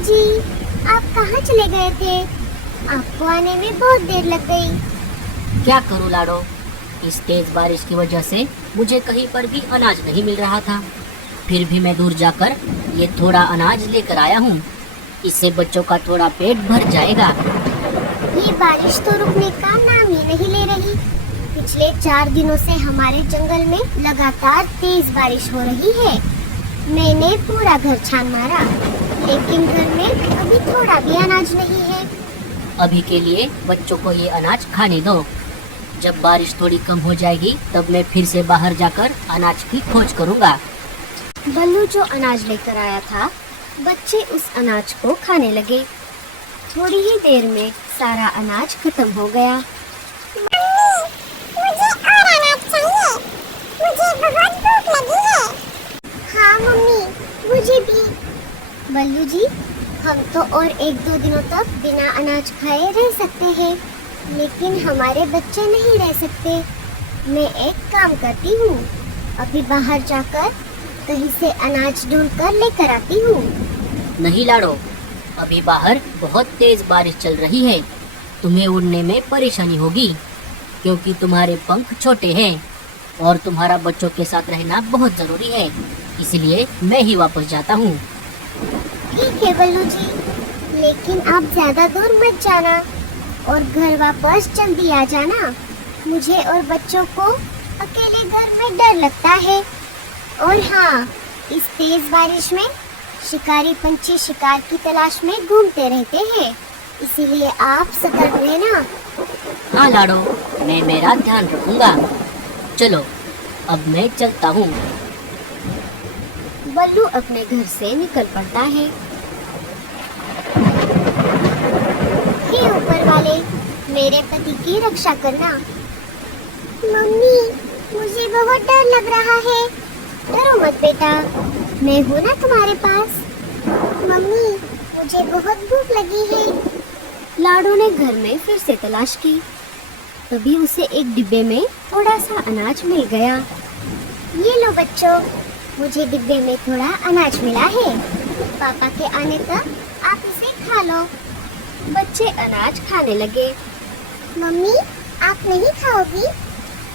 जी, आप कहाँ चले गए थे? आपको आने में बहुत देर लग गई। क्या करूं लाडो, इस तेज बारिश की वजह से मुझे कहीं पर भी अनाज नहीं मिल रहा था। फिर भी मैं दूर जाकर ये थोड़ा अनाज लेकर आया हूँ। इससे बच्चों का थोड़ा पेट भर जाएगा। ये बारिश तो रुकने का नाम ही नहीं ले रही। पिछले 4 दिनों से हमारे जंगल में लगातार तेज बारिश हो रही है। मैंने पूरा घर छान मारा, लेकिन घर में अभी थोड़ा भी अनाज नहीं है। अभी के लिए बच्चों को ये अनाज खाने दो। जब बारिश थोड़ी कम हो जाएगी तब मैं फिर से बाहर जाकर अनाज की खोज करूँगा। बल्लू जो अनाज लेकर आया था, बच्चे उस अनाज को खाने लगे। थोड़ी ही देर में सारा अनाज खत्म हो गया। मुझे और अनाज चाहिए। मुझे बहुत भूख लगी है। हाँ मम्मी, मुझे भी। बल्लू जी, हम तो और 1-2 दिनों तक बिना अनाज खाए रह सकते हैं, लेकिन हमारे बच्चे नहीं रह सकते। मैं एक काम करती हूँ, अभी बाहर जाकर कहीं से अनाज ढूंढ कर लेकर आती हूँ। नहीं लाडो, अभी बाहर बहुत तेज बारिश चल रही है। तुम्हें उड़ने में परेशानी होगी क्योंकि तुम्हारे पंख छोटे हैं और तुम्हारा बच्चों के साथ रहना बहुत जरूरी है। इसलिए मैं ही वापस जाता हूँ। ठीक है बल्लू जी, लेकिन आप ज्यादा दूर मत जाना और घर वापस जल्दी आ जाना। मुझे और बच्चों को अकेले घर में डर लगता है। और हाँ, इस तेज बारिश में शिकारी पंछी शिकार की तलाश में घूमते रहते हैं, इसीलिए आप सतर्क रहना। हाँ लाडो, मैं मेरा ध्यान रखूंगा। चलो, अब मैं चलता हूँ। बल्लू अपने घर से निकल पड़ता है। हे ऊपर वाले, मेरे पति की रक्षा करना। मम्मी, मुझे बहुत डर लग रहा है। डरो मत बेटा, मैं हूँ ना तुम्हारे पास। मम्मी, मुझे बहुत भूख लगी है। लाडो ने घर में फिर से तलाश की। तभी उसे एक डिब्बे में थोड़ा सा अनाज मिल गया। ये लो बच्चों, मुझे डिब्बे में थोड़ा अनाज मिला है। पापा के आने तक आप इसे खा लो। बच्चे अनाज खाने लगे। मम्मी, आप नहीं खाओगी?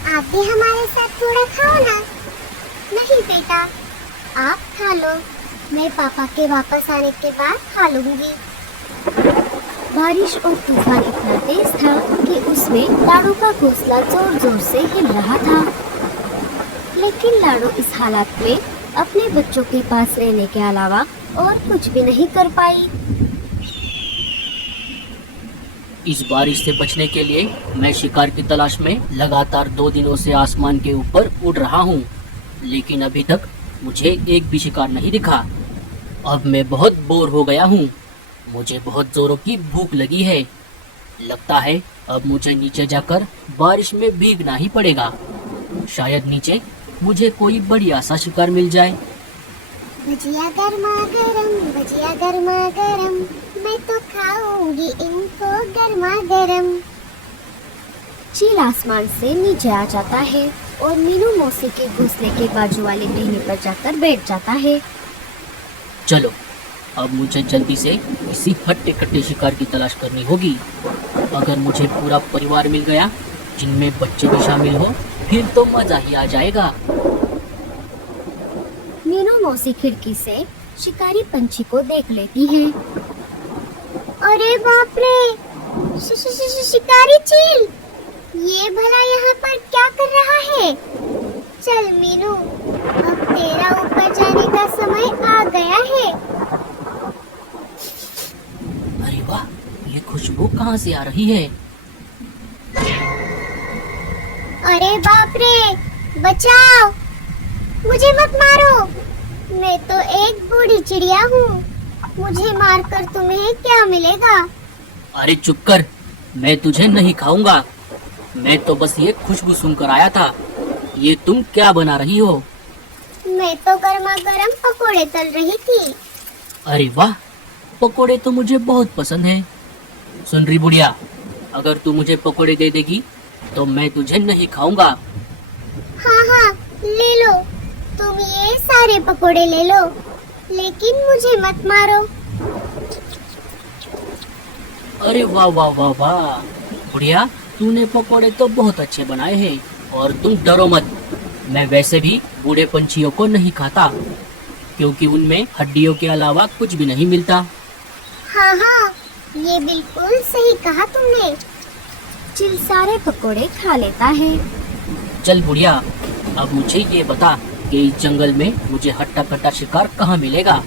आप भी हमारे साथ थोड़ा खाओ ना। नहीं बेटा, आप खा लो, मैं पापा के वापस आने के बाद खा लूंगी। बारिश और तूफान इतना तेज था कि उसमें लाडो का घोंसला जोर जोर से हिल रहा था। लेकिन लाडो इस हालात में अपने बच्चों के पास रहने के अलावा और कुछ भी नहीं कर पाई। इस बारिश से बचने के लिए मैं शिकार की तलाश में लगातार 2 दिनों से आसमान के ऊपर उड़ रहा हूँ, लेकिन अभी तक मुझे एक भी शिकार नहीं दिखा। अब मैं बहुत बोर हो गया हूँ। मुझे बहुत जोरों की भूख लगी है। लगता है अब मुझे नीचे जाकर बारिश में भीगना ही पड़ेगा। शायद नीचे मुझे कोई बढ़िया सा शिकार मिल जाए। भजिया गर्मा गरम, भजिया गर्मा गरम, मैं तो खाऊंगी इनको गर्मा गरम। चील आसमान से नीचे आ जाता है और मीनू मौसी के घोंसले के बाजू वाले टहनी पर जाकर बैठ जाता है। चलो, अब मुझे जल्दी से किसी हट्टे कट्टे शिकार की तलाश करनी होगी। अगर मुझे पूरा परिवार मिल गया जिनमें बच्चे भी शामिल हो, फिर तो मजा ही आ जाएगा। मीनू मौसी खिड़की से शिकारी पंछी को देख लेती है। अरे बाप रे, शिकारी चील, ये भला यहाँ पर क्या कर रहा है? चल मीनू, अब तेरा ऊपर जाने का समय आ गया है। अरे वाह, ये खुशबू कहाँ से आ रही है? अरे बाप रे, बचाओ, मुझे मत मारो। मैं तो एक बूढ़ी चिड़िया हूँ, मुझे मारकर तुम्हें क्या मिलेगा? अरे चुप कर, मैं तुझे नहीं खाऊंगा। मैं तो बस ये खुशबू सुनकर आया था। ये तुम क्या बना रही हो? मैं तो गर्मा गर्म पकोड़े तल रही थी। अरे वाह, पकोड़े तो मुझे बहुत पसंद हैं। सुन रही बुढ़िया, अगर तू मुझे पकोड़े दे देगी तो मैं तुझे नहीं खाऊंगा। हाँ हाँ, ले लो, तुम ये सारे पकोड़े ले लो, लेकिन मुझे मत मारो। अरे वाह वाह वाह वाह, बुढ़िया तूने पकोड़े तो बहुत अच्छे बनाए हैं। और तुम डरो मत, मैं वैसे भी बूढ़े पंछियों को नहीं खाता, क्योंकि उनमें हड्डियों के अलावा कुछ भी नहीं मिलता। हाँ हाँ, ये बिल्कुल सही कहा तुमने। चिल सारे पकोड़े खा लेता है। चल बुढ़िया, अब मुझे ये बता कि इस जंगल में मुझे हट्टा कट्टा शिकार कहाँ मिलेगा।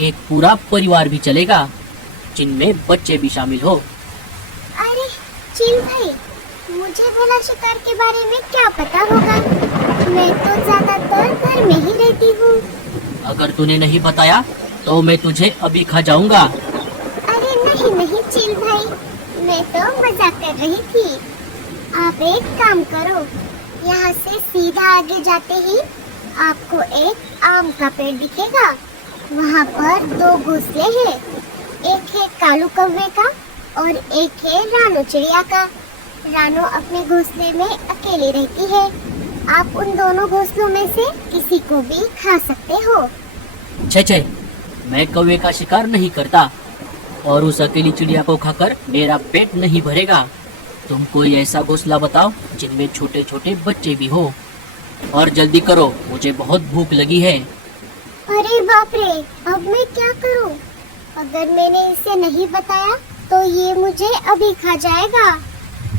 एक पूरा परिवार भी चलेगा, जिनमें बच्चे भी शामिल हो। अरे चिल भाई, मुझे भला शिकार के बारे में क्या पता होगा? मैं तो ज्यादातर घर में ही रहती हूँ। अगर तूने नहीं बताया तो मैं तुझे अभी खा जाऊंगा। अरे नहीं नहीं चिल भाई, मैं तो मजाक कर रही थी। आप एक काम करो, यहाँ से सीधा आगे जाते ही आपको एक आम का पेड़ दिखेगा। वहाँ पर 2 घोंसले हैं, एक है कालू कौवे का और एक है रानो चिड़िया का। रानो अपने घोंसले में अकेली रहती है। आप उन दोनों घोंसलों में से किसी को भी खा सकते हो। छे, मैं कौवे का शिकार नहीं करता और उस अकेली चिड़िया को खाकर मेरा पेट नहीं भरेगा। तुम कोई ऐसा घोंसला बताओ जिनमें छोटे छोटे बच्चे भी हो, और जल्दी करो, मुझे बहुत भूख लगी है। अरे बाप रे, अब मैं क्या करूं? अगर मैंने इसे नहीं बताया तो ये मुझे अभी खा जाएगा।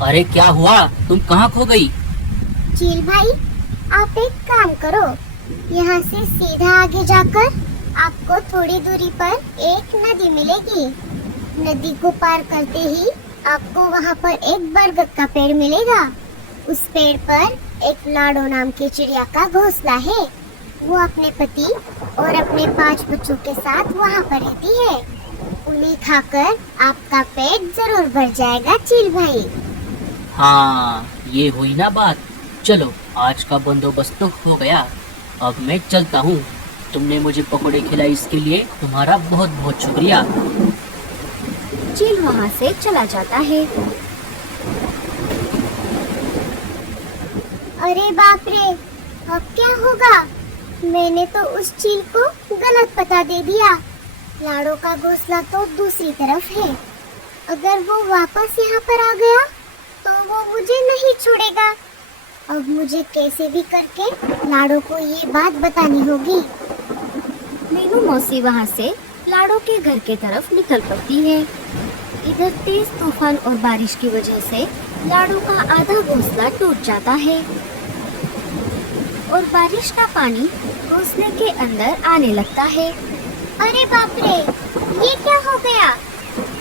अरे क्या हुआ, तुम कहाँ खो गई? चील भाई, आप एक काम करो, यहाँ से सीधा आगे जाकर आपको थोड़ी दूरी पर एक नदी मिलेगी। नदी को पार करते ही आपको वहाँ पर एक बरगद का पेड़ मिलेगा। उस पेड़ पर एक लाडो नाम की चिड़िया का घोंसला है। वो अपने पति और अपने 5 बच्चों के साथ वहाँ पर रहती है। उन्हें खाकर आपका पेट जरूर भर जाएगा चील भाई। हाँ, ये हुई ना बात। चलो, आज का बंदोबस्त तो हो गया। अब मैं चलता हूँ। तुमने मुझे पकोड़े खिलाए, इसके लिए तुम्हारा बहुत बहुत शुक्रिया। चील वहाँ से चला जाता है। अरे बाप रे, अब क्या होगा? मैंने तो उस चील को गलत पता दे दिया। लाडो का घोंसला तो दूसरी तरफ है। अगर वो वापस यहाँ पर आ गया तो वो मुझे नहीं छोड़ेगा। अब मुझे कैसे भी करके लाडो को ये बात बतानी होगी। मीनू मौसी वहाँ से लाडो के घर के तरफ निकल पड़ती है। इधर तेज तूफान और बारिश की वजह से लाडो का आधा घोंसला टूट जाता है और बारिश का पानी घोंसले के अंदर आने लगता है। अरे बाप रे, ये क्या हो गया?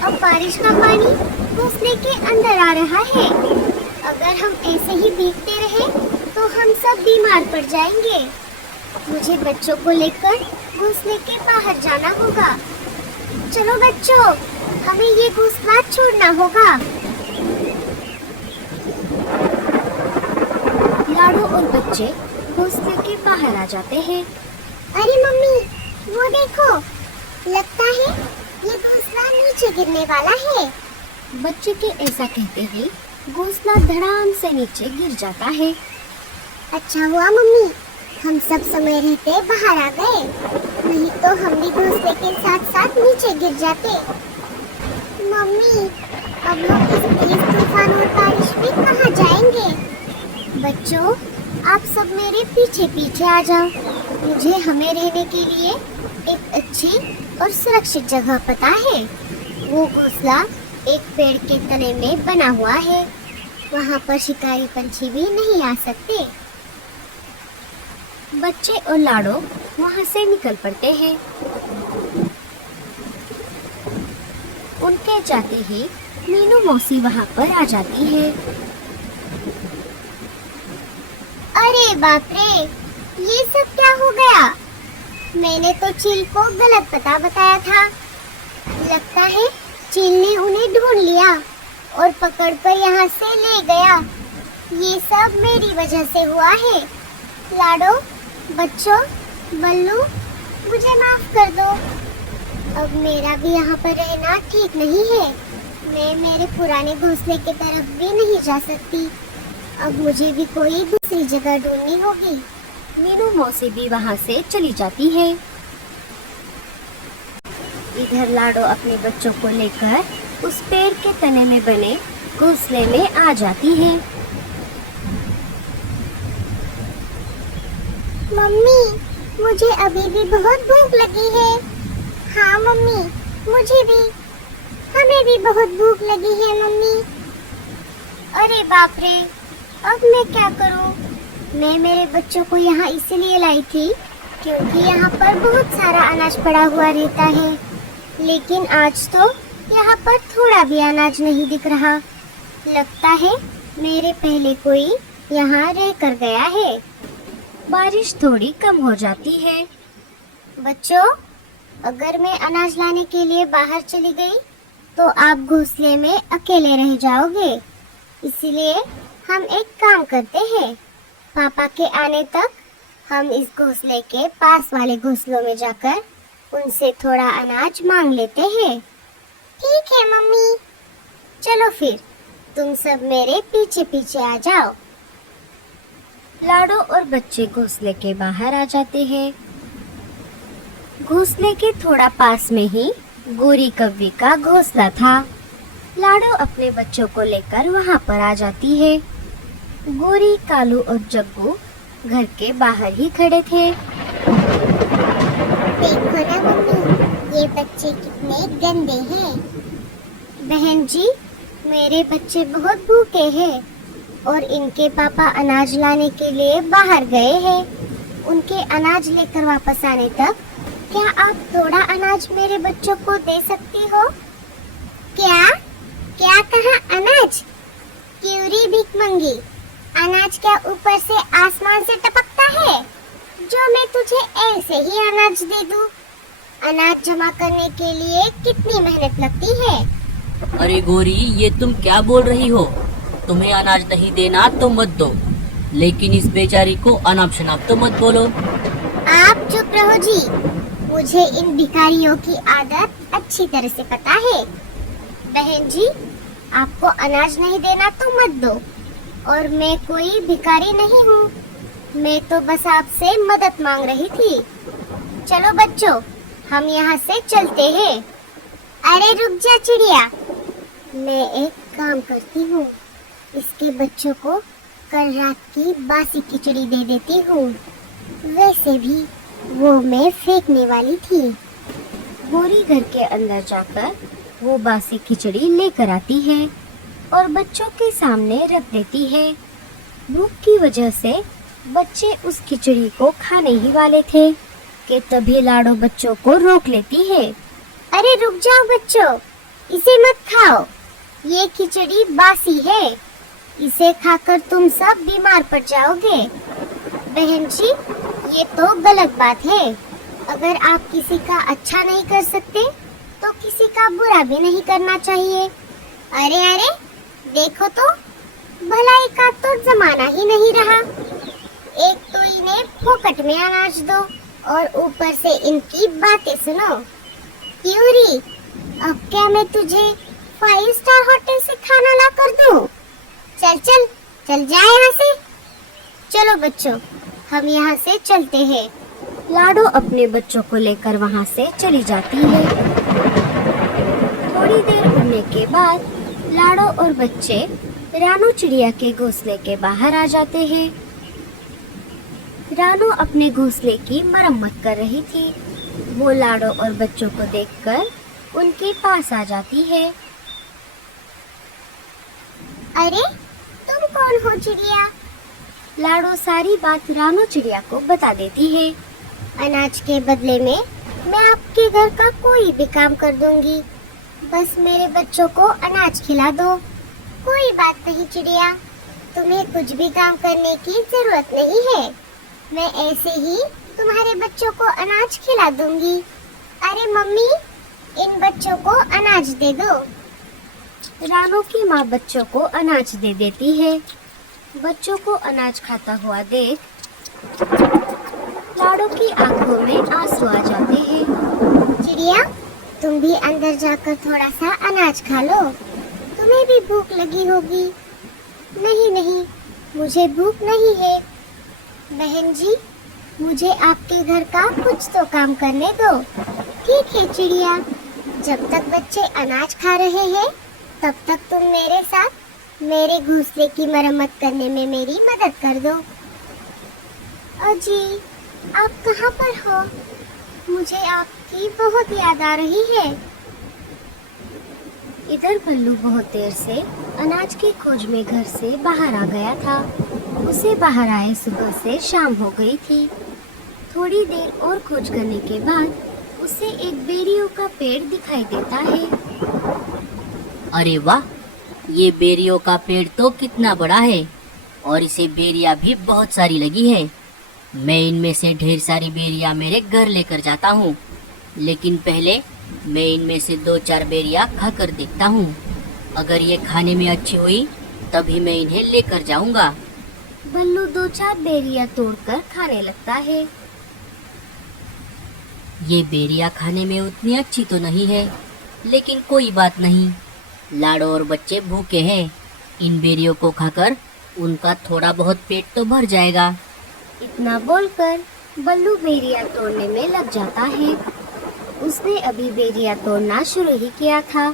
अब बारिश का पानी घोंसले के अंदर आ रहा है। अगर हम ऐसे ही भीगते रहे तो हम सब बीमार पड़ जाएंगे। मुझे बच्चों को लेकर घोंसले के बाहर जाना होगा। चलो बच्चों, हमें ये घोंसला छोड़ना होगा। लाडो और बच्चे घोंसले के बाहर आ जाते हैं। अरे मम्मी, वो देखो, लगता है ये घोंसला नीचे गिरने वाला है। बच्चे के ऐसा कहते ही घोंसला धड़ाम से नीचे गिर जाता है। अच्छा हुआ मम्मी, हम सब समय रहते बाहर आ गए, नहीं तो हम भी घोंसले के साथ साथ नीचे गिर जाते। मम्मी, अब हम इस तेज तूफान और बारिश में कहाँ जाएंगे? बच्चों, आप सब मेरे पीछे पीछे आ जाओ। मुझे हमें रहने के लिए एक अच्छी और सुरक्षित जगह पता है। वो घोंसला एक पेड़ के तने में बना हुआ है। वहाँ पर शिकारी पंछी भी नहीं आ सकते। बच्चे और लाडो वहाँ से निकल पड़ते हैं। उनके जाते ही मीनू मौसी वहाँ पर आ जाती है। अरे बाप रे, ये सब क्या हो गया? मैंने तो चील को गलत पता बताया था। लगता है चील ने उन्हें ढूंढ लिया और पकड़कर यहाँ से ले गया। ये सब मेरी वजह से हुआ है। लाडो, बच्चों, बल्लू, मुझे माफ कर दो। अब मेरा भी यहाँ पर रहना ठीक नहीं है। मैं मेरे पुराने घोंसले की तरफ भी नहीं जा सकती। अब मुझे भी कोई दूसरी जगह ढूंढनी होगी। मीनू मौसी भी वहाँ से चली जाती है। इधर लाडो अपने बच्चों को लेकर उस पेड़ के तने में बने घोंसले में आ जाती है। मम्मी, मुझे अभी भी बहुत भूख लगी है। हाँ मम्मी, मुझे भी। हमें भी बहुत भूख लगी है मम्मी। अरे बाप रे, अब मैं क्या करूं? मैं मेरे बच्चों को यहाँ इसलिए लाई थी क्योंकि यहाँ पर बहुत सारा अनाज पड़ा हुआ रहता है, लेकिन आज तो यहाँ पर थोड़ा भी अनाज नहीं दिख रहा। लगता है मेरे पहले कोई यहाँ रह कर गया है। बारिश थोड़ी कम हो जाती है। बच्चों, अगर मैं अनाज लाने के लिए बाहर चली गई तो आप घोंसले में अकेले रह जाओगे। इसलिए हम एक काम करते हैं, पापा के आने तक हम इस घोंसले के पास वाले घोंसलों में जाकर उनसे थोड़ा अनाज मांग लेते हैं। ठीक है मम्मी, चलो फिर तुम सब मेरे पीछे पीछे आ जाओ। लाडो और बच्चे घोंसले के बाहर आ जाते हैं। घोंसले के थोड़ा पास में ही गोरी कव्वी का घोंसला था। लाडो अपने बच्चों को लेकर वहाँ पर आ जाती है। गोरी, कालू और जग्गू घर के बाहर ही खड़े थे। देखो ना मम्मी, ये बच्चे कितने गंदे हैं। बहन जी, मेरे बच्चे बहुत भूखे हैं और इनके पापा अनाज लाने के लिए बाहर गए हैं। उनके अनाज लेकर वापस आने तक क्या आप थोड़ा अनाज मेरे बच्चों को दे सकती हो? क्या क्या कहा अनाज? क्यूरी भिखमंगी, अनाज क्या ऊपर से आसमान से टपकता है जो मैं तुझे ऐसे ही अनाज दे दूं? अनाज जमा करने के लिए कितनी मेहनत लगती है। अरे गोरी, ये तुम क्या बोल रही हो? तुम्हें अनाज नहीं देना तो मत दो, लेकिन इस बेचारी को अनाप शनाप तो मत बोलो। आप चुप रहो जी, मुझे इन भिखारियों की आदत अच्छी तरह से पता है। बहन जी, आपको अनाज नहीं देना तो मत दो, और मैं कोई भिखारी नहीं हूँ। मैं तो बस आपसे मदद मांग रही थी। चलो बच्चों, हम यहाँ से चलते हैं। अरे रुक जा चिड़िया, मैं एक काम करती हूँ, इसके बच्चों को कल रात की बासी खिचड़ी दे देती हूँ। वैसे भी वो मैं फेंकने वाली थी। गोरी घर के अंदर जाकर वो बासी खिचड़ी लेकर आती है और बच्चों के सामने रख देती है। भूख की वजह से बच्चे उस खिचड़ी को खाने ही वाले थे कि तभी लाडो बच्चों को रोक लेती है। अरे रुक जाओ बच्चों, इसे मत खाओ। ये खिचड़ी बासी है, इसे खाकर तुम सब बीमार पड़ जाओगे। बहन जी, ये तो गलत बात है। अगर आप किसी का अच्छा नहीं कर सकते तो किसी का बुरा भी नहीं करना चाहिए। अरे अरे, देखो तो, भलाई का तो जमाना ही नहीं रहा। एक तो इन्हें फोकट में अनाज दो और ऊपर से इनकी बातें सुनो। क्यूरी, अब क्या मैं तुझे 5 स्टार होटल से खाना ला कर दूं? चल चल चल जा यहाँ से। चलो बच्चों, हम यहाँ से चलते हैं। लाडो अपने बच्चों को लेकर वहाँ से चली जाती है। थोड़ी देर उड़ने के बाद लाडो और बच्चे रानू चिड़िया के घोंसले के बाहर आ जाते हैं। रानू अपने घोंसले की मरम्मत कर रही थी। वो लाडो और बच्चों को देखकर उनके पास आ जाती है। अरे तुम कौन हो चिड़िया? लाडो सारी बात रानू चिड़िया को बता देती है। अनाज के बदले में मैं आपके घर का कोई भी काम कर दूंगी, बस मेरे बच्चों को अनाज खिला दो। कोई बात नहीं चिड़िया, तुम्हें कुछ भी काम करने की जरूरत नहीं है। मैं ऐसे ही तुम्हारे बच्चों को अनाज खिला दूंगी। अरे मम्मी, इन बच्चों को अनाज दे दो। रानू की माँ बच्चों को अनाज दे देती है। बच्चों को अनाज खाता हुआ देख लाडो की आंखों में आंसू आ जाते हैं। चिड़िया, तुम भी अंदर जाकर थोड़ा सा अनाज खा लो, तुम्हें भी भूख लगी होगी। नहीं नहीं, मुझे भूख नहीं है। बहन जी, मुझे आपके घर का कुछ तो काम करने दो। ठीक है चिड़िया, जब तक बच्चे अनाज खा रहे हैं, तब तक तुम मेरे साथ मेरे घोंसले की मरम्मत करने में मेरी मदद कर दो। अजी, आप कहाँ पर हो? मुझे आपकी बहुत याद आ रही है। इधर बल्लू बहुत देर से अनाज की खोज में घर से बाहर आ गया था। उसे बाहर आए सुबह से शाम हो गई थी। थोड़ी देर और खोज करने के बाद उसे एक बेरियों का पेड़ दिखाई देता है। अरे वाह, ये बेरियों का पेड़ तो कितना बड़ा है और इसे बेरियां भी बहुत सारी लगी है। मैं इनमें से ढेर सारी बेरियां मेरे घर लेकर जाता हूँ, लेकिन पहले मैं इनमें से 2-4 बेरियां खाकर देखता हूँ। अगर ये खाने में अच्छी हुई तभी मैं इन्हें लेकर जाऊंगा। बल्लू 2-4 बेरियां तोड़कर खाने लगता है। ये बेरियां खाने में उतनी अच्छी तो नहीं है, लेकिन कोई बात नहीं। लाडो और बच्चे भूखे हैं, इन बेरियों को खाकर उनका थोड़ा बहुत पेट तो भर जाएगा। इतना बोलकर बल्लू बेरियां तोड़ने में लग जाता है। उसने अभी बेरियां तोड़ना शुरू ही किया था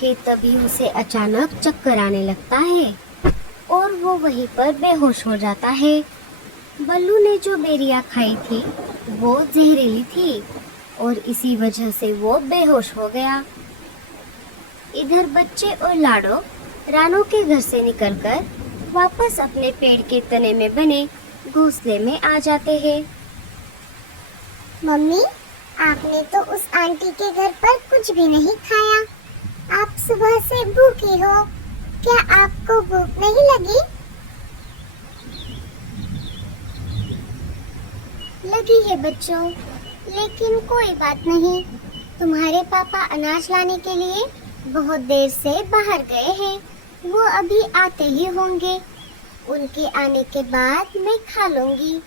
कि तभी उसे अचानक चक्कर आने लगता है और वो वहीं पर बेहोश हो जाता है। बल्लू ने जो बेरियां खाई थी वो जहरीली थी और इसी वजह से वो बेहोश हो गया। इधर बच्चे और लाडो रानो के घर से निकलकर वापस अपने पेड़ के तने में बने घोंसले में आ जाते हैं। मम्मी, आपने तो उस आंटी के घर पर कुछ भी नहीं खाया। आप सुबह से भूखी हो। क्या आपको भूख नहीं लगी? लगी है बच्चों, लेकिन कोई बात नहीं। तुम्हारे पापा अनाज लाने के लिए बहुत देर से बाहर गए हैं। वो अभी आते ही होंगे। उनके आने के बाद मैं खा लूंगी।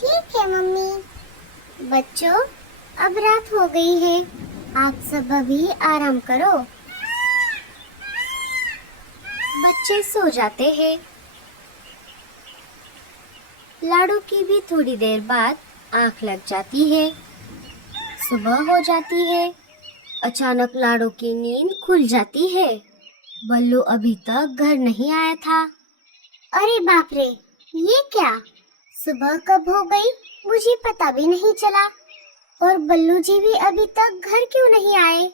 ठीक है मम्मी। बच्चों, अब रात हो गई है, आप सब अभी आराम करो। बच्चे सो जाते हैं। लाडो की भी थोड़ी देर बाद आंख लग जाती है। सुबह हो जाती है। अचानक लाडो की नींद खुल जाती है। बल्लू अभी तक घर नहीं आया था। अरे बाप रे, ये क्या? सुबह कब हो गई मुझे पता भी नहीं चला। और बल्लू जी भी अभी तक घर क्यों नहीं आए?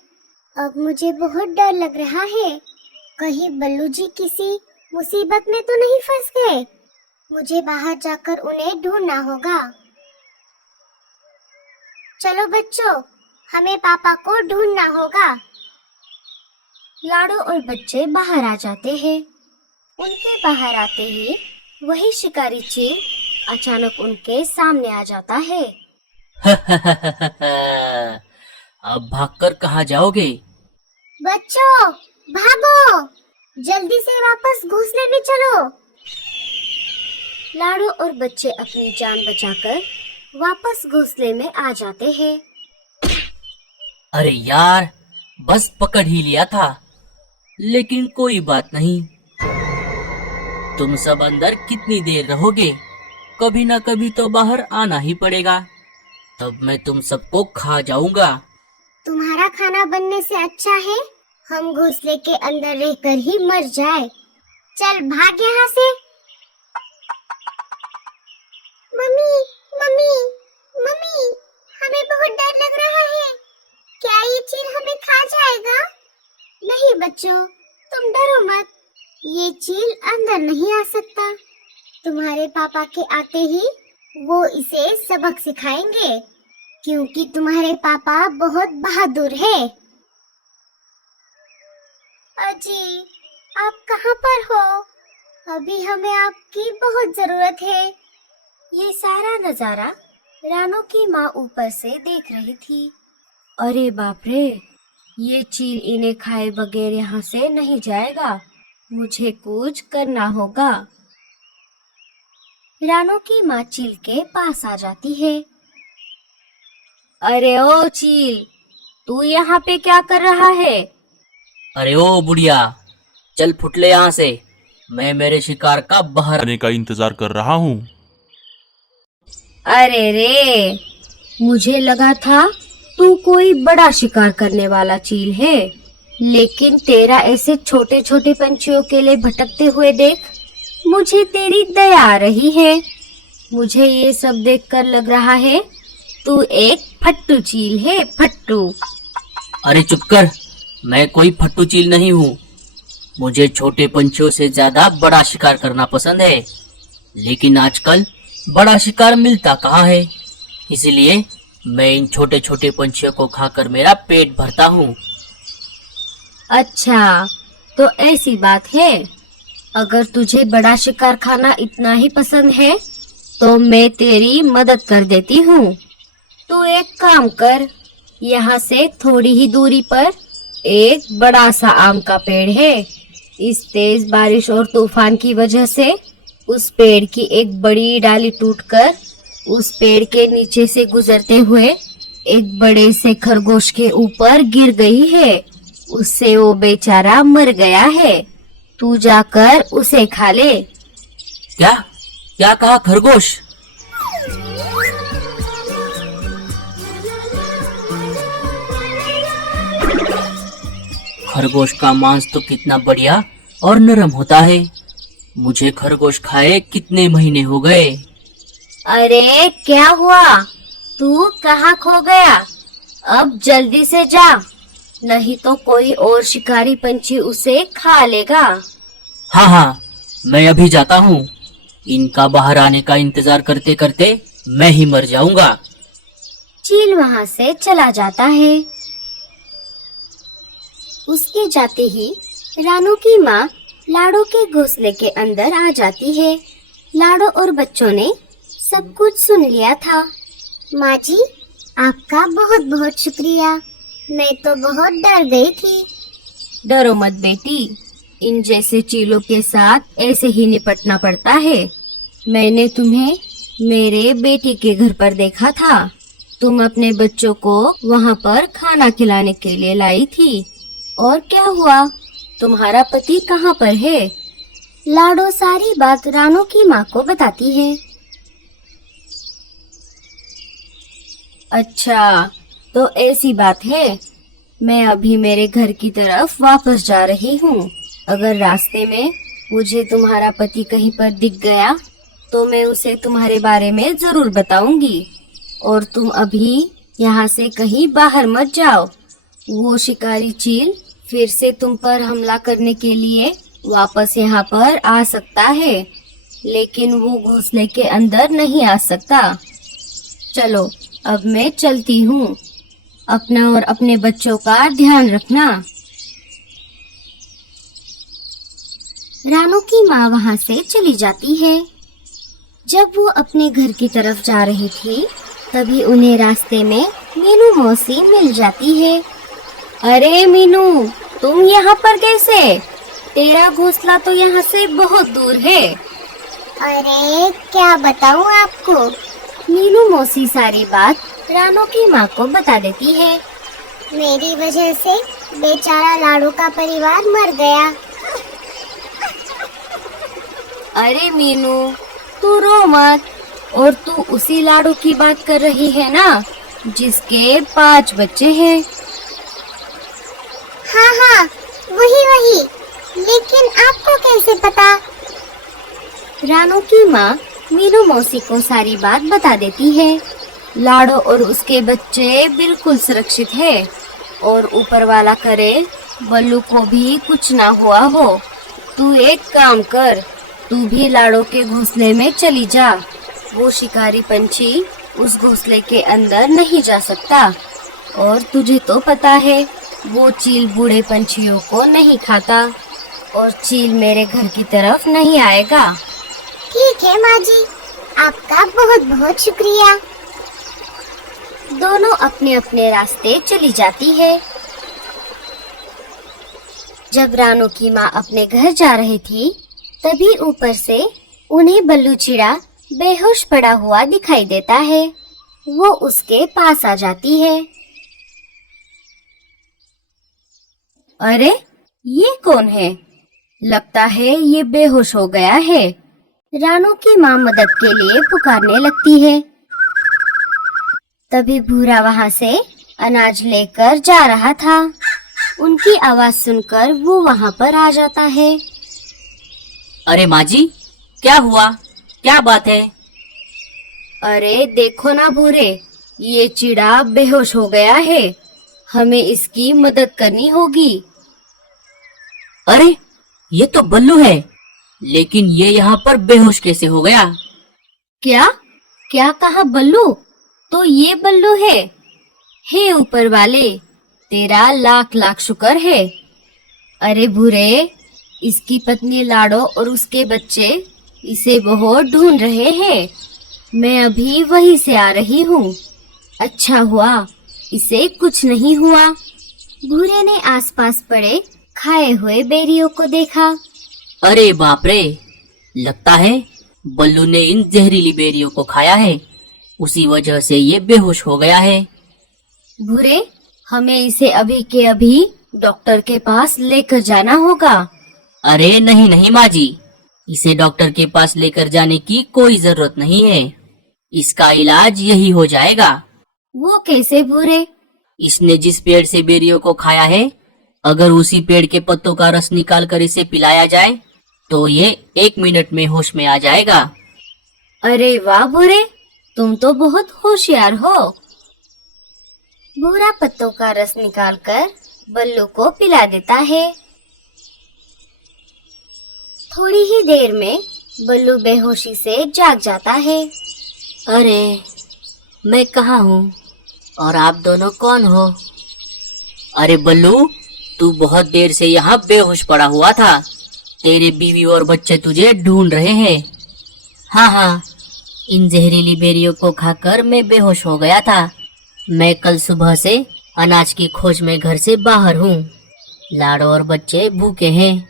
अब मुझे बहुत डर लग रहा है। कहीं बल्लू जी किसी मुसीबत में तो नहीं फंस गए। मुझे बाहर जाकर उन्हें ढूंढना होगा। चलो बच्चों, हमें पापा को ढूंढना होगा। लाडो और बच्चे बाहर आ जाते हैं। उनके बाहर आते ही वही शिकारी चील अचानक उनके सामने आ जाता है। अब भागकर कहाँ जाओगे? बच्चों, भागो! जल्दी से वापस घोंसले में चलो। लाडो और बच्चे अपनी जान बचाकर वापस घोंसले में आ जाते हैं। अरे यार, बस पकड़ ही लिया था, लेकिन कोई बात नहीं। तुम सब अंदर कितनी देर रहोगे? कभी ना कभी तो बाहर आना ही पड़ेगा। तब मैं तुम सबको खा जाऊंगा। तुम्हारा खाना बनने से अच्छा है हम घोंसले के अंदर रहकर ही मर जाए। चल भाग यहाँ से। मम्मी, मम्मी, मम्मी, हमें बहुत डर लग रहा है। क्या ये चील हमें खा जाएगा? नहीं बच्चों, तुम डरो मत। ये चील अंदर नहीं आ सकता। तुम्हारे पापा के आते ही वो इसे सबक सिखाएंगे, क्योंकि तुम्हारे पापा बहुत बहादुर है। अजी, आप कहाँ पर हो? अभी हमें आपकी बहुत जरूरत है। ये सारा नजारा रानो की माँ ऊपर से देख रही थी। अरे बाप रे, ये चील इन्हें खाए बगैर यहाँ से नहीं जाएगा। मुझे कुछ करना होगा। रानो की माँ चील के पास आ जाती है। अरे ओ चील, तू यहाँ पे क्या कर रहा है? अरे ओ बुढ़िया, चल फुटले यहाँ से। मैं मेरे शिकार का बाहर आने का इंतजार कर रहा हूँ। अरे रे, मुझे लगा था तू कोई बड़ा शिकार करने वाला चील है, लेकिन तेरा ऐसे छोटे छोटे पंछियों के लिए भटकते हुए देख मुझे तेरी दया आ रही है। मुझे ये सब देखकर लग रहा है तू एक फट्टू चील है, फट्टू। अरे चुप कर, मैं कोई फट्टू चील नहीं हूँ। मुझे छोटे पंछियों से ज्यादा बड़ा शिकार करना पसंद है, लेकिन आजकल बड़ा शिकार मिलता कहाँ है, इसलिए मैं इन छोटे छोटे पंछियों को खाकर मेरा पेट भरता हूँ। अच्छा, तो ऐसी बात है। अगर तुझे बड़ा शिकार खाना इतना ही पसंद है तो मैं तेरी मदद कर देती हूँ। तू एक काम कर, यहाँ से थोड़ी ही दूरी पर एक बड़ा सा आम का पेड़ है। इस तेज बारिश और तूफान की वजह से उस पेड़ की एक बड़ी डाली टूटकर उस पेड़ के नीचे से गुजरते हुए एक बड़े से खरगोश के ऊपर गिर गई है। उससे वो बेचारा मर गया है। तू जाकर उसे खा ले। क्या क्या कहा खरगोश? खरगोश का मांस तो कितना बढ़िया और नरम होता है। मुझे खरगोश खाए कितने महीने हो गए। अरे क्या हुआ? तू कहाँ खो गया? अब जल्दी से जा, नहीं तो कोई और शिकारी पंछी उसे खा लेगा। हाँ हाँ, मैं अभी जाता हूँ। इनका बाहर आने का इंतजार करते करते मैं ही मर जाऊंगा। चील वहाँ से चला जाता है। उसके जाते ही रानू की माँ लाडो के घोंसले के अंदर आ जाती है। लाडो और बच्चों ने सब कुछ सुन लिया था। माँ जी, आपका बहुत बहुत शुक्रिया। मैं तो बहुत डर गई थी। डरो मत बेटी, इन जैसे चीलों के साथ ऐसे ही निपटना पड़ता है। मैंने तुम्हें मेरे बेटी के घर पर देखा था। तुम अपने बच्चों को वहाँ पर खाना खिलाने के लिए लाई थी। और क्या हुआ? तुम्हारा पति कहाँ पर है? लाडो सारी बात रानू की माँ को बताती है। अच्छा, तो ऐसी बात है। मैं अभी मेरे घर की तरफ वापस जा रही हूँ। अगर रास्ते में मुझे तुम्हारा पति कहीं पर दिख गया तो मैं उसे तुम्हारे बारे में जरूर बताऊंगी। और तुम अभी यहाँ से कहीं बाहर मत जाओ। वो शिकारी चील फिर से तुम पर हमला करने के लिए वापस यहाँ पर आ सकता है, लेकिन वो घोंसले के अंदर नहीं आ सकता। चलो, अब मैं चलती हूँ। अपना और अपने बच्चों का ध्यान रखना। रानू की माँ वहाँ से चली जाती है। जब वो अपने घर की तरफ जा रही थी, तभी उन्हें रास्ते में मीनू मौसी मिल जाती है। अरे मीनू, तुम यहाँ पर कैसे? तेरा घोंसला तो यहाँ से बहुत दूर है। अरे क्या बताऊँ आपको। मीनू मौसी सारी बात रानू की माँ को बता देती है। मेरी वजह से बेचारा लाडो का परिवार मर गया। अरे मीनू, तू रो मत। और तू उसी लाडो की बात कर रही है ना, जिसके 5 बच्चे हैं? हाँ हाँ, वही। लेकिन आपको कैसे पता? रानू की माँ मीनू मौसी को सारी बात बता देती है। लाडो और उसके बच्चे बिल्कुल सुरक्षित है और ऊपर वाला करे बल्लू को भी कुछ ना हुआ हो। तू एक काम कर, तू भी लाडो के घोंसले में चली जा। वो शिकारी पंछी उस घोंसले के अंदर नहीं जा सकता। और तुझे तो पता है वो चील बूढ़े पंछियों को नहीं खाता और चील मेरे घर की तरफ नहीं आएगा। ठीक है माँ जी, आपका बहुत बहुत शुक्रिया। दोनों अपने अपने रास्ते चली जाती है। जब रानू की माँ अपने घर जा रही थी, तभी ऊपर से उन्हें बल्लू चिड़ा बेहोश पड़ा हुआ दिखाई देता है। वो उसके पास आ जाती है। अरे ये कौन है? लगता है ये बेहोश हो गया है। रानू की माँ मदद के लिए पुकारने लगती है। तभी भूरा वहाँ से अनाज लेकर जा रहा था। उनकी आवाज सुनकर वो वहाँ पर आ जाता है। अरे माँ जी, क्या हुआ? क्या बात है? अरे देखो ना भूरे, ये चिड़ा बेहोश हो गया है। हमें इसकी मदद करनी होगी। अरे ये तो बल्लू है, लेकिन ये यहाँ पर बेहोश कैसे हो गया? क्या क्या कहा बल्लू? तो ये बल्लू है। हे ऊपर वाले, तेरा लाख लाख शुक्र है। अरे भूरे, इसकी पत्नी लाडो और उसके बच्चे इसे बहुत ढूंढ रहे हैं। मैं अभी वहीं से आ रही हूँ। अच्छा हुआ इसे कुछ नहीं हुआ। भूरे ने आसपास पड़े खाए हुए बेरियों को देखा। अरे बाप रे, लगता है बल्लू ने इन जहरीली बेरियों को खाया है, उसी वजह से ये बेहोश हो गया है। भूरे, हमें इसे अभी के अभी डॉक्टर के पास लेकर जाना होगा। अरे नहीं नहीं माँ जी, इसे डॉक्टर के पास लेकर जाने की कोई जरूरत नहीं है। इसका इलाज यही हो जाएगा। वो कैसे भूरे? इसने जिस पेड़ से बेरियों को खाया है, अगर उसी पेड़ के पत्तों का रस निकाल कर इसे पिलाया जाए तो ये 1 मिनट में होश में आ जाएगा। अरे वाह भूरे, तुम तो बहुत होशियार हो। भूरा पत्तों का रस निकालकर बल्लू को पिला देता है। थोड़ी ही देर में बल्लू बेहोशी से जाग जाता है। अरे मैं कहाँ हूँ और आप दोनों कौन हो? अरे बल्लू, तू बहुत देर से यहाँ बेहोश पड़ा हुआ था। तेरे बीवी और बच्चे तुझे ढूंढ रहे हैं। हाँ हाँ, इन जहरीली बेरियों को खाकर मैं बेहोश हो गया था। मैं कल सुबह से अनाज की खोज में घर से बाहर हूँ। लाडो और बच्चे भूखे हैं।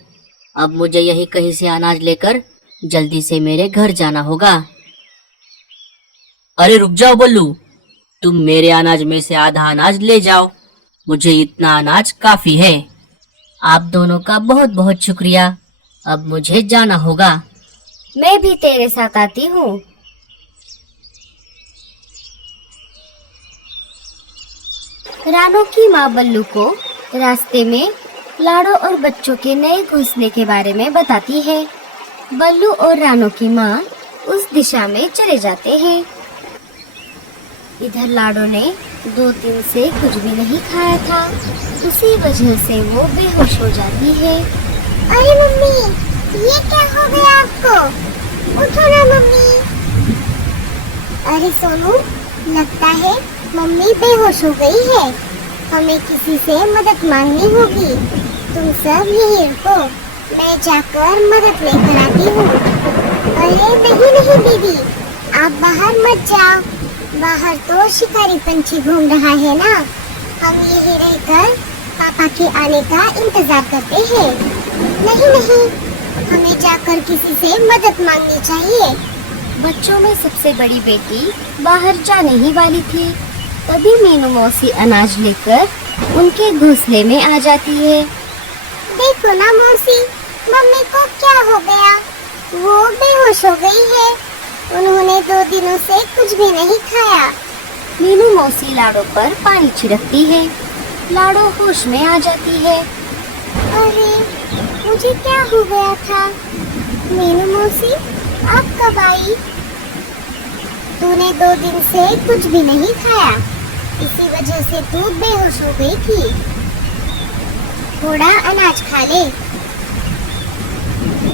अब मुझे यहीं कहीं से अनाज लेकर जल्दी से मेरे घर जाना होगा। अरे रुक जाओ बल्लू, तुम मेरे अनाज में से आधा अनाज ले जाओ। मुझे इतना अनाज काफी है। आप दोनों का बहुत बहुत शुक्रिया। अब मुझे जाना होगा। मैं भी तेरे साथ आती हूँ। रानो की माँ बल्लू को रास्ते में लाडो और बच्चों के नए घुसने के बारे में बताती है। बल्लू और रानो की माँ उस दिशा में चले जाते हैं। इधर लाडो ने 2 दिन से कुछ भी नहीं खाया था, उसी वजह से वो बेहोश हो जाती है। अरे मम्मी, ये क्या हो गया आपको? उठो ना मम्मी। अरे सोनू, लगता है मम्मी बेहोश हो गई है। हमें किसी से मदद मांगनी होगी। तुम सब यहीं रुको, मैं जाकर मदद लेकर आती हूँ। अरे नहीं नहीं दीदी, आप बाहर मत जाओ। बाहर तो शिकारी पंछी घूम रहा है ना। हम यहीं रहकर पापा के आने का इंतजार करते हैं। नहीं नहीं, हमें जाकर किसी से मदद मांगनी चाहिए। बच्चों में सबसे बड़ी बेटी बाहर जाने ही वाली थी, तभी मीनू मौसी अनाज लेकर उनके घोंसले में आ जाती है। देखो ना मौसी, मम्मी को क्या हो गया? वो बेहोश हो गई है। उन्होंने 2 दिनों से कुछ भी नहीं खाया। मीनू मौसी लाडो पर पानी छिड़कती है। लाडो होश में आ जाती है। अरे मुझे क्या हो गया था? मीनू मौसी, आप कब आई? तूने 2 दिन से कुछ भी नहीं खाया, इसी वजह से तू बेहोश हो गई थी। थोड़ा अनाज खा ले।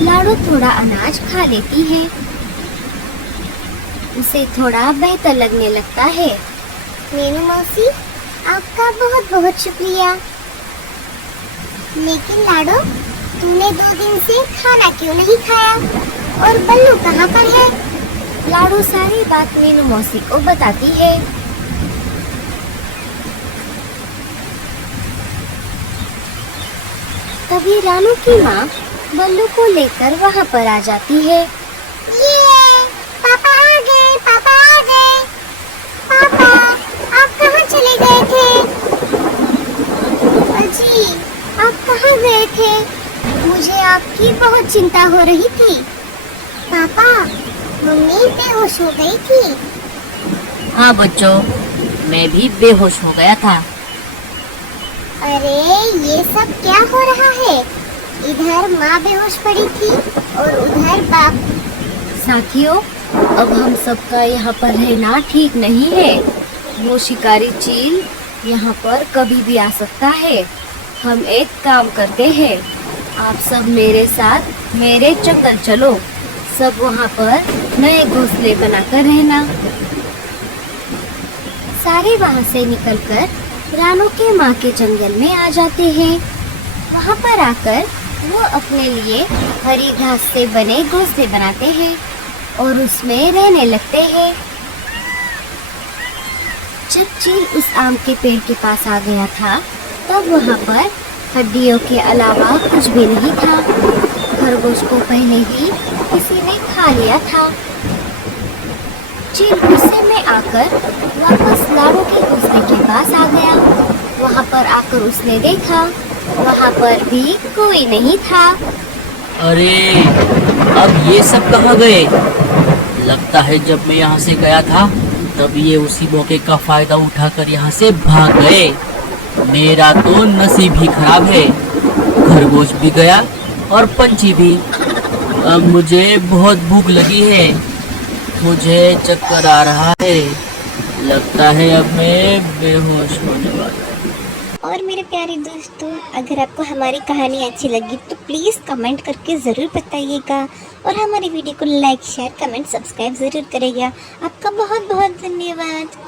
लाडो थोड़ा अनाज खा लेती है। उसे थोड़ा बेहतर लगने लगता है। मीनू मौसी, आपका बहुत बहुत शुक्रिया। लेकिन लाडो, तूने 2 दिन से खाना क्यों नहीं खाया? और बल्लू कहाँ पर है? लाडो सारी बात मीनू मौसी को बताती है। तभी रानू की माँ बल्लू को लेकर वहाँ पर आ जाती है। ये पापा आ गए, पापा आ गए। पापा, आप कहाँ चले गए थे? अजी, आप कहाँ गए थे? मुझे आपकी बहुत चिंता हो रही थी। पापा, मम्मी बेहोश हो गई थी। हाँ बच्चों, मैं भी बेहोश हो गया था। अरे ये सब क्या हो रहा है? इधर माँ बेहोश पड़ी थी और उधर बाप। साथियों, अब हम सबका यहाँ पर रहना ठीक नहीं है। वो शिकारी चील यहाँ पर कभी भी आ सकता है। हम एक काम करते हैं, आप सब मेरे साथ मेरे जंगल चलो। सब वहाँ पर नए घोंसले बनाकर रहना। सारे वहाँ से निकलकर रानू के माँ के जंगल में आ जाते हैं। वहाँ पर आकर वो अपने लिए हरी घास से बने घोंसले बनाते हैं और उसमें रहने लगते हैं। जब चील उस आम के पेड़ के पास आ गया था, तब वहाँ पर हड्डियों के अलावा कुछ भी नहीं था। खरगोश को पहले ही किसी ने खा लिया था। चील गुस्से में आकर वापस लाडू के घोंसले के पास आ गया। वहाँ पर आकर उसने देखा, वहाँ पर भी कोई नहीं था। अरे अब ये सब कहाँ गए? लगता है जब मैं यहाँ से गया था तब ये उसी मौके का फायदा उठाकर यहाँ से भाग गए। मेरा तो नसीब ही खराब है। खरगोश भी गया और पंछी भी। अब मुझे बहुत भूख लगी है। मुझे चक्कर आ रहा है। लगता है अब मैं बेहोश होने वाला हूँ। और मेरे प्यारे दोस्तों, अगर आपको हमारी कहानी अच्छी लगी तो प्लीज़ कमेंट करके ज़रूर बताइएगा और हमारी वीडियो को लाइक शेयर कमेंट सब्सक्राइब ज़रूर करिएगा। आपका बहुत बहुत धन्यवाद।